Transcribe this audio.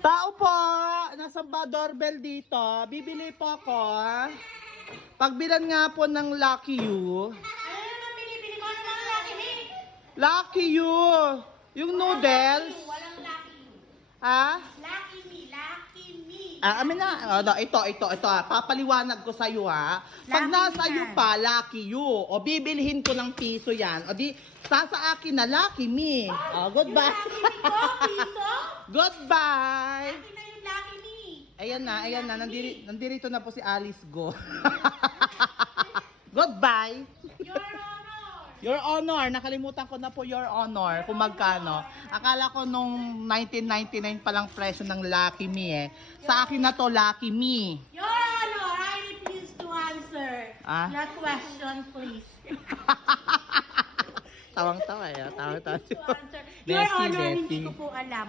Tao po! Nasa ba doorbell dito? Bibili po ako. Pagbilan nga po ng Lucky You. Ano naman binibili ko? Ano naman Lucky Me? Lucky You! Yung noodles. Walang Lucky You. Ha? Lucky Me, Lucky Me. Amin na. Ito. Papaliwanag ko sa'yo ha. Pag Lucky nasa Me iyo yan. pa, Lucky You. O bibilhin ko ng piso yan. O di, sa akin na Lucky Me. O, goodbye. Lucky Me ko, piso? Goodbye. Akin na yung Lucky Me. Ayan na. Nandirito na po si Alice Go. Goodbye. Your Honor. Your Honor, nakalimutan ko na po Your Honor kung magkano. Akala ko nung 1999 palang presyo ng Lucky Me eh. Sa akin na to Lucky Me. Your Honor, I refuse to answer your question, please. Tawang-tawa eh. I refuse to answer. Bessie, Your Honor, Bessie. hindi ko po alam.